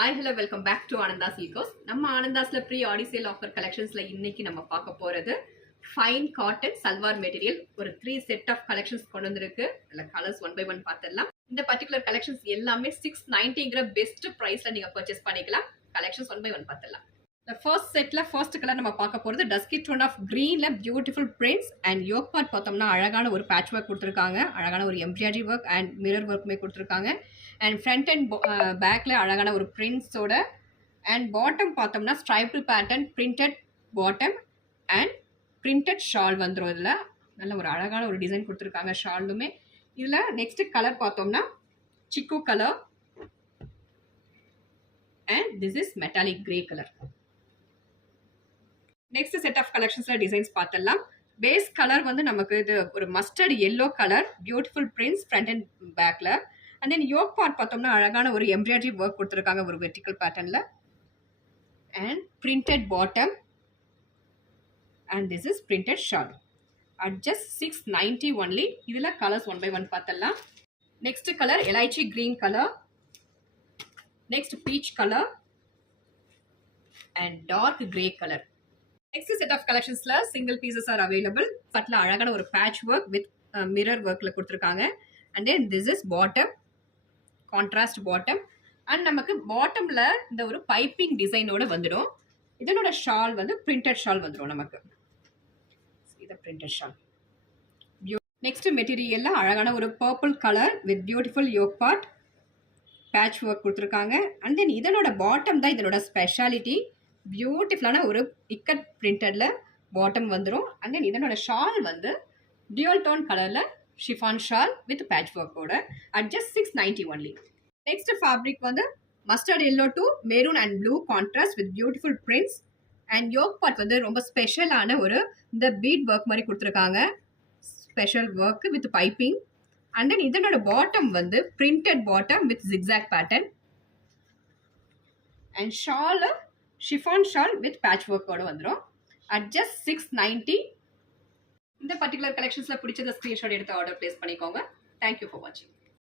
Hi, hello, welcome back to Ananda Silkos. நம்ம ஆனந்தாஸ்ல pre ஆடி sale offer கலெக்ஷன்ஸ்ல இன்னைக்கு நம்ம பார்க்க போறது ஃபைன் காட்டன் சல்வார் மெட்டீரியல் ஒரு 3 செட் ஆஃப் கலெக்ஷன்ஸ் கொண்டு வந்திருக்கு. இல்ல கலர்ஸ் ஒன் பை ஒன் பார்த்துடலாம். இந்த பர்டிகுலர் கலெக்ஷன்ஸ் எல்லாமே 690ங்கிற பெஸ்ட் பிரைஸ்ல நீங்க பர்ச்சேஸ் பண்ணிக்கலாம். கலெக்ஷன்ஸ் ஒன் பை ஒன் பார்த்துடலாம். The first setல first கலர் நம்ம பார்க்க போறது dusky tone of greenல beautiful prints and yoke part பார்த்தோம்னா அழகான ஒரு patch work கொடுத்திருக்காங்க. அழகான ஒரு embroidery work and mirror workமே கொடுத்திருக்காங்க. And front and backல அழகான ஒரு prints ஓட and bottom பார்த்தோம்னா striped pattern printed bottom and printed shawl வந்துரும். இதுல நல்ல ஒரு அழகான ஒரு டிசைன் கொடுத்திருக்காங்க ஷாலுமே. இதுல நெக்ஸ்ட் கலர் பார்த்தோம்னா chiku color and this is metallic gray color. Next set of கலெக்ஷன்ஸ்ல டிசைன்ஸ் பார்த்தலாம். பேஸ் கலர் வந்து நமக்கு இது ஒரு mustard yellow colour, beautiful prints front and பேக்ல. அண்ட் தென் யோக் பார்ட் பார்த்தோம்னா அழகான ஒரு எம்ப்ராய்டரி ஒர்க் கொடுத்துருக்காங்க ஒரு வெர்டிக்கல் பேட்டர்ன்ல. And printed bottom and this is printed shawl at just 690 only. இதுல கலர்ஸ் ஒன் பை ஒன் பார்த்தலாம். Next colour elaichi green colour, next peach colour and dark grey colour. Next set of collectionsல single pieces are available. பட்ல அழகான ஒரு patch work with mirror workல கொடுத்திருக்காங்க. And then this is bottom, contrast bottom. And நமக்கு bottomல இந்த ஒரு piping டிசைனோட வந்துடும். இதனோட ஷால் வந்து printed ஷால் வந்துடும் நமக்கு. இது printed ஷால். நெக்ஸ்ட் மெட்டீரியல்ல அழகான ஒரு purple color with beautiful yoke part, patch work கொடுத்திருக்காங்க. And then இதனோட bottom தான் இதனோட ஸ்பெஷாலிட்டி. பியூட்டிஃபுல்லான ஒரு இக்கட் பிரிண்டட்ல பாட்டம் வந்துடும். அண்ட் தென் இதனோட ஷால் வந்து டியூல் டோன் கலர்ல ஷிஃபான் ஷால் வித் பேட்ச் ஒர்க்கோட at just 690 only. Next fabric வந்து mustard yellow to maroon and blue contrast with beautiful prints and yoke part வந்து ரொம்ப ஸ்பெஷலான ஒரு இந்த பீட் ஒர்க் மாதிரி கொடுத்துருக்காங்க. Special work with piping. And then இதனோட பாட்டம் வந்து printed bottom with zigzag pattern and shawl chiffon shawl with patch ஒர்க்கோட வந்துடும் அட் ஜஸ்ட் 690. இந்த பர்டிகுலர் கலெக்ஷன்ஸ்ல பிடிச்சத ஸ்கிரீன்ஷாட் எடுத்து ஆர்டர் பிளேஸ் பண்ணிக்கோங்க. தேங்க்யூ ஃபார் வாட்சிங்.